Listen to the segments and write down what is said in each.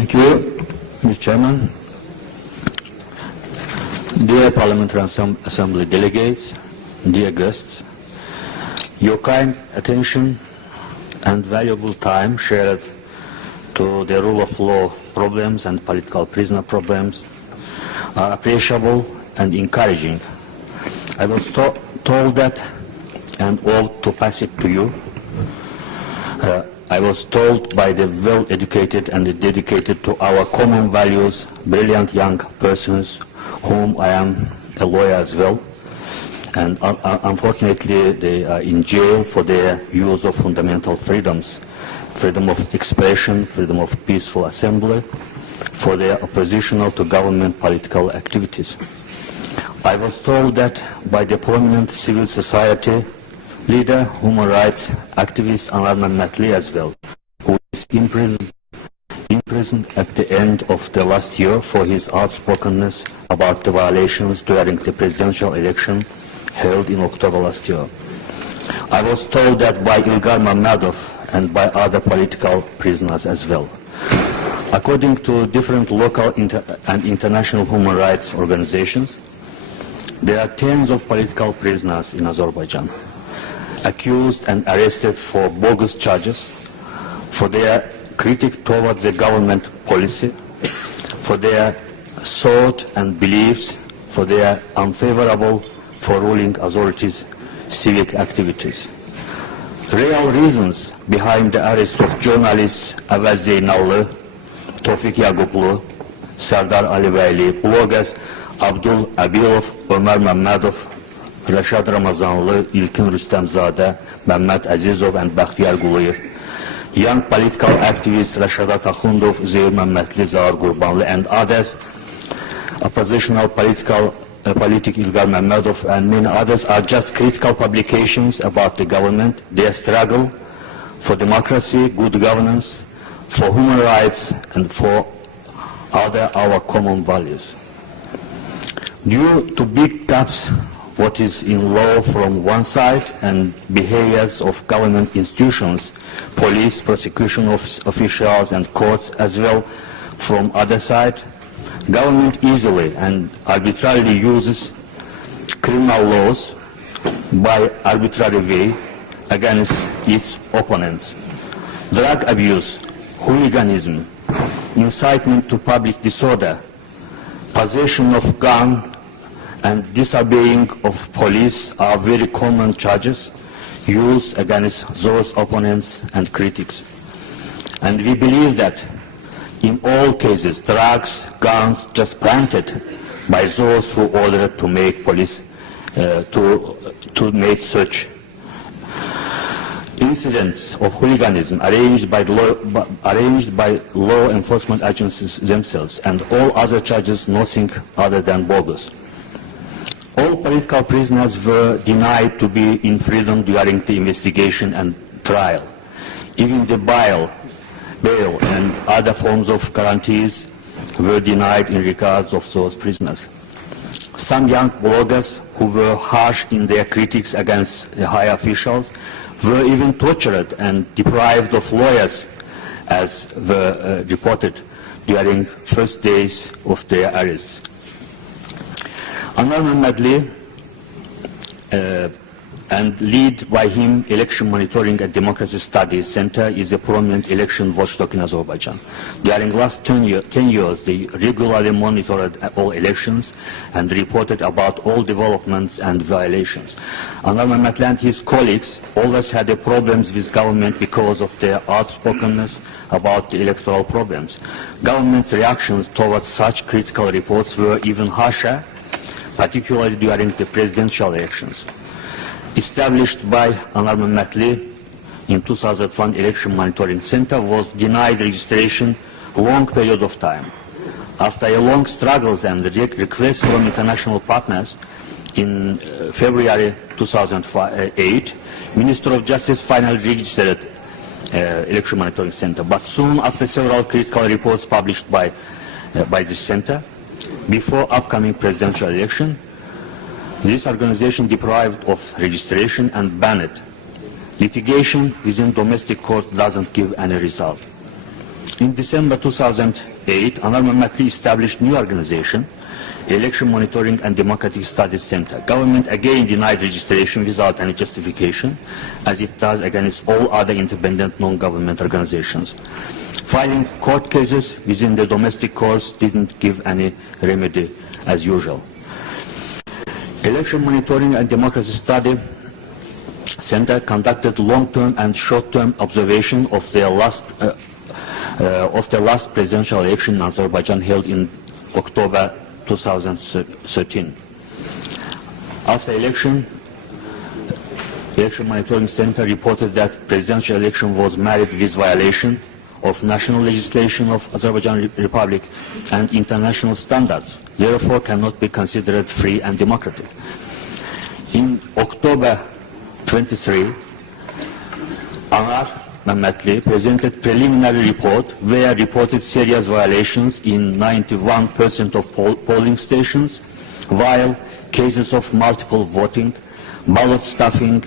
Thank you, Mr. Chairman. Dear Parliamentary Assembly delegates, dear guests, your kind attention and valuable time shared to the rule of law problems and political prisoner problems are appreciable and encouraging. I was told that and ought to pass it to you. I was told by the well-educated and dedicated to our common values, brilliant young persons, whom I am a lawyer as well, and unfortunately they are in jail for their use of fundamental freedoms, freedom of expression, freedom of peaceful assembly, for their oppositional to government political activities. I was told that by the prominent civil society leader, human rights activist Anar Məmmədlidən as well, who is imprisoned at the end of the last year for his outspokenness about the violations during the presidential election held in October last year. I was told that by Anar Məmmədlidən and by other political prisoners as well. According to different local and international human rights organizations, there are tens of political prisoners in Azerbaijan, accused and arrested for bogus charges, for their critique towards the government policy, for their thought and beliefs, for their unfavorable for ruling authorities' civic activities. Real reasons behind the arrest of journalists Avaz Zeynallı, Tofik Yaqublu, Sardar Alibəyli, bloggers Abdul Abilov, Anar Məmmədlidən, Rəşad Ramazanlı, İlkin Rüstəmzadə, Məmməd Əzizov and Bəxtiyar Quliyev, young political activists Rəşadat Axundov, Zeyir Məmmədli, Zahar Qurbanlı and others, oppositional politic Ilgar Məmmədov and many others are just critical publications about the government, their struggle for democracy, good governance, for human rights and for our common values. Due to big gaps what is in law from one side and behaviors of government institutions, police, prosecution officials and courts as well from other side, government easily and arbitrarily uses criminal laws by arbitrary way against its opponents. Drug abuse, hooliganism, incitement to public disorder, possession of gun and disobeying of police are very common charges used against those opponents and critics. And we believe that in all cases, drugs, guns just planted by those who ordered to make police to make such incidents of hooliganism arranged by law enforcement agencies themselves, and all other charges nothing other than bogus. All political prisoners were denied to be in freedom during the investigation and trial. Even the bail and other forms of guarantees were denied in regards of those prisoners. Some young bloggers who were harsh in their critiques against high officials were even tortured and deprived of lawyers, as were reported during first days of their arrests. Anar Məmmədlidən and lead by him Election Monitoring and Democracy Studies Center is a prominent election watchdog in Azerbaijan. During the last 10 years, they regularly monitored all elections and reported about all developments and violations. Anar Məmmədlidən and his colleagues always had problems with government because of their outspokenness about the electoral problems. Government's reactions towards such critical reports were even harsher, particularly during the presidential elections. Established by Anar Məmmədlidən in 2001 Election Monitoring Center was denied registration a long period of time. After a long struggles and requests from international partners in February 2008, Minister of Justice finally registered Election Monitoring Center. But soon after several critical reports published by this center, before upcoming presidential election, this organization deprived of registration and banned. Litigation within domestic court doesn't give any result. In December 2008, Anar Məmmədli established new organization, Election Monitoring and Democratic Studies Center. Government again denied registration without any justification, as it does against all other independent non-government organizations. Filing court cases within the domestic courts didn't give any remedy as usual. Election Monitoring and Democracy Study Center conducted long-term and short-term observation of the last presidential election in Azerbaijan held in October 2013. After election Monitoring Center reported that presidential election was marred with violation of national legislation of Azerbaijan Republic and international standards, therefore cannot be considered free and democratic. In October 23, Anar Məmmədli presented preliminary report where reported serious violations in 91% of polling stations, while cases of multiple voting, ballot stuffing,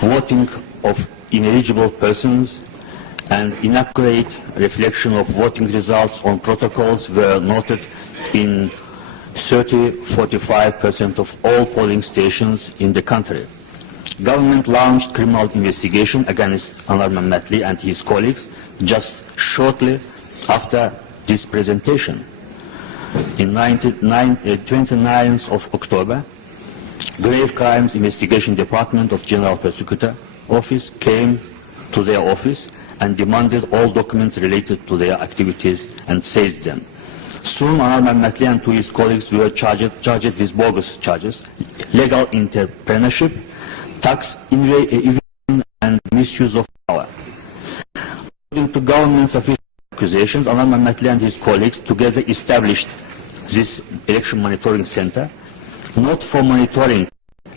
voting of ineligible persons, and inaccurate reflection of voting results on protocols were noted in 45% of all polling stations in the country. Government launched criminal investigation against Anar Məmmədli and his colleagues just shortly after this presentation. In 29th of October, Grave Crimes Investigation Department of General Prosecutor Office came to their office and demanded all documents related to their activities and seized them. Soon Anar Məmmədli and his colleagues were charged with bogus charges, legal entrepreneurship, tax evasion and misuse of power. According to government's official accusations, Anar Məmmədli and his colleagues together established this election monitoring center, not for monitoring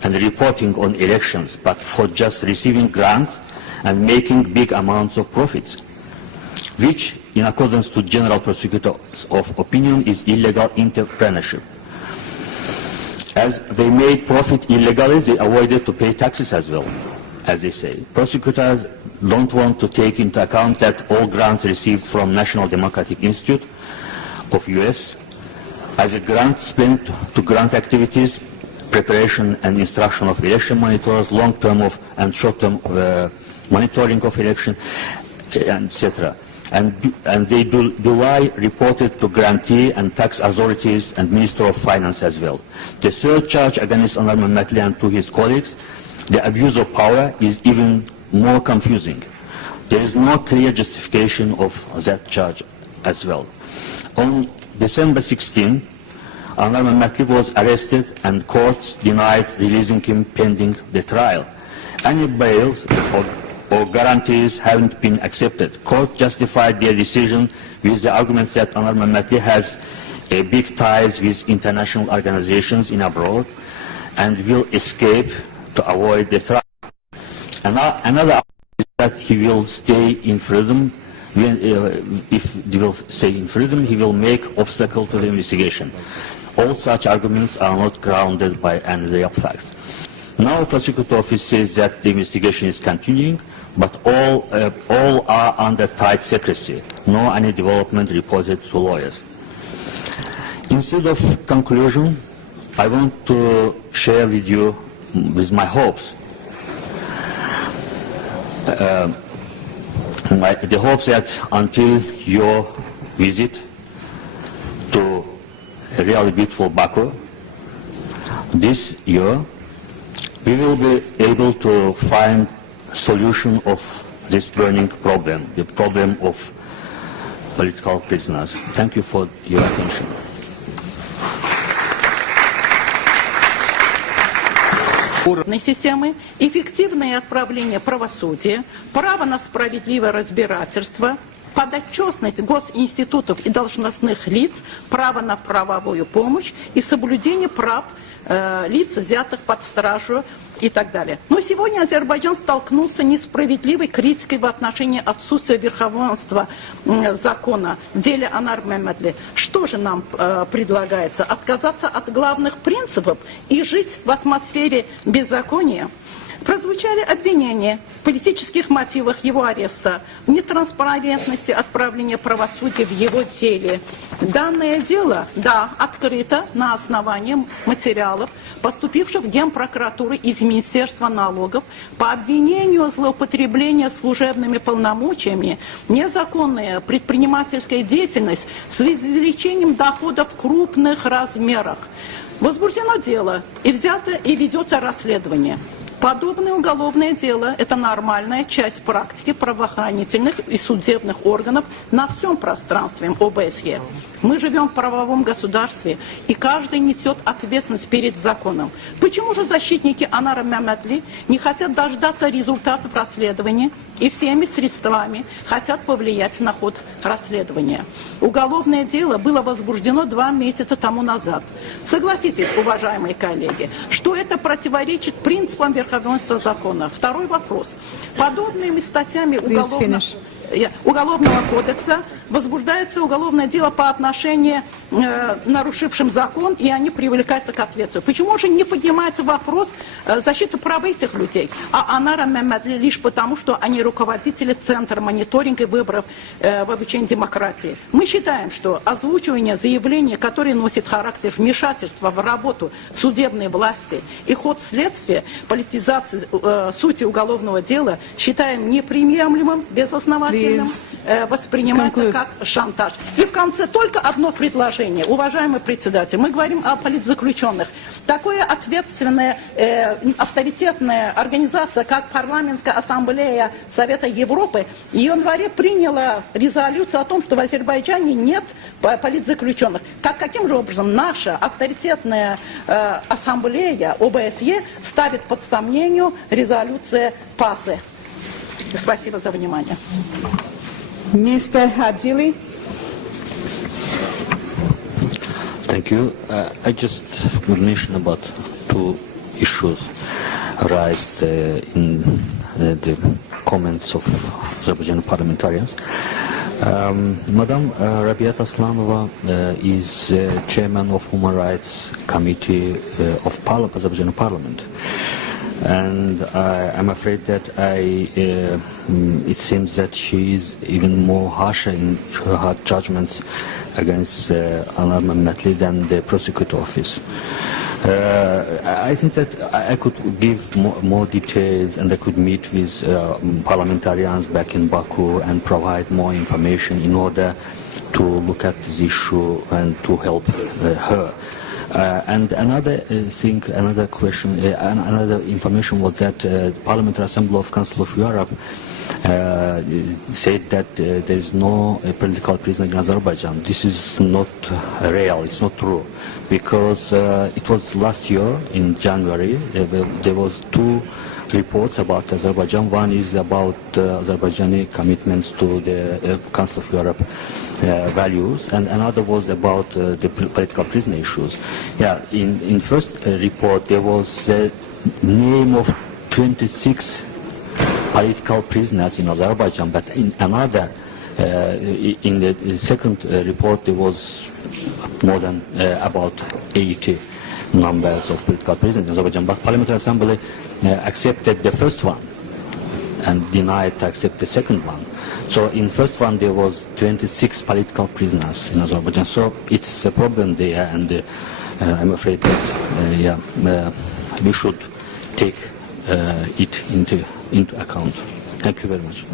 and reporting on elections, but for just receiving grants and making big amounts of profits, which, in accordance to General Prosecutor of Opinion, is illegal entrepreneurship. As they made profit illegally, they avoided to pay taxes as well, as they say. Prosecutors don't want to take into account that all grants received from National Democratic Institute of US as a grant spent to grant activities, preparation and instruction of election monitors, long-term and short-term monitoring of election, etc. And they duly reported to grantee and tax authorities and Minister of Finance as well. The third charge against Anar Məmmədli and to his colleagues, the abuse of power, is even more confusing. There is no clear justification of that charge as well. On December 16, Anar Məmmədli was arrested and courts denied releasing him pending the trial. Any bails or guarantees haven't been accepted. Court justified their decision with the argument that Anar Məmmədli has big ties with international organizations in abroad and will escape to avoid the trial. Another argument is that he will stay in freedom. If he will stay in freedom, he will make obstacle to the investigation. All such arguments are not grounded by any real facts. Now, the prosecutor office says that the investigation is continuing, but all are under tight secrecy. No any development reported to lawyers. Instead of conclusion, I want to share with you my hopes. The hopes that until your visit to a really beautiful Baku this year, we will be able to find a solution of this burning problem, the problem of political prisoners. Thank you for your attention. Системы, эффективное отправление правосудия, право на справедливое разбирательство, подотчетность госинститутов и должностных лиц, право на правовую помощь и соблюдение прав лиц, взятых под стражу и так далее. Но сегодня Азербайджан столкнулся с несправедливой критикой в отношении отсутствия верховенства закона в деле Анар Məmmədli. Что же нам предлагается? Отказаться от главных принципов и жить в атмосфере беззакония? Прозвучали обвинения в политических мотивах его ареста, в нетранспарентности отправления правосудия в его деле. Данное дело, да, открыто на основании материалов, поступивших в Генпрокуратуру из Министерства налогов по обвинению злоупотребления служебными полномочиями, незаконная предпринимательская деятельность с извлечением доходов в крупных размерах. Возбуждено дело и взято и ведется расследование. Подобное уголовное дело – это нормальная часть практики правоохранительных и судебных органов на всем пространстве ОБСЕ. Мы живем в правовом государстве, и каждый несет ответственность перед законом. Почему же защитники Анара Məmmədli не хотят дождаться результатов расследования и всеми средствами хотят повлиять на ход расследования? Уголовное дело было возбуждено 2 месяца тому назад. Согласитесь, уважаемые коллеги, что это противоречит принципам верховенства закона. Второй вопрос. Подобными статьями Уголовного кодекса возбуждается уголовное дело по отношению нарушившим закон, и они привлекаются к ответственности. Почему же не поднимается вопрос защиты прав этих людей, а Анара Məmmədli лишь потому, что они руководители Центра мониторинга и выборов в обучении демократии? Мы считаем, что озвучивание заявления, которое носит характер вмешательства в работу судебной власти и ход следствия, политизации сути уголовного дела, считаем неприемлемым, безосновательным, воспринимается как шантаж. И в конце только одно предложение. Уважаемый председатель, мы говорим о политзаключенных. Такое ответственная, авторитетная организация, как Парламентская ассамблея Совета Европы, в январе приняла резолюцию о том, что в Азербайджане нет политзаключенных. Каким же образом наша авторитетная ассамблея ОБСЕ ставит под сомнение резолюцию ПАСы? Спасибо за внимание. Mr. Hadjili. Thank you. I just will mention about 2 issues raised in the comments of Azerbaijani parliamentarians. Madam Rabiat Aslanova is chairman of Human Rights Committee of Azerbaijani Parliament. And I'm afraid that it seems that she is even more harsher in her judgments against Anar Məmmədli than the prosecutor office. I think that I could give more details, and I could meet with parliamentarians back in Baku and provide more information in order to look at this issue and to help her. And another thing, another question, another information was that Parliamentary Assembly of Council of Europe said that there is no political prisoner in Azerbaijan. This is not real, it's not true, because it was last year in January, there was 2 reports about Azerbaijan. One is about Azerbaijani commitments to the Council of Europe values, and another was about the political prisoner issues. Yeah, in first report there was the name of 26 political prisoners in Azerbaijan, but in another, in the second report there was more than about 80 numbers of political prisoners in Azerbaijan. But Parliamentary Assembly accepted the first one and denied to accept the second one. So in first one there was 26 political prisoners in Azerbaijan. So it's a problem there, and I'm afraid that we should take it into account. Thank you very much.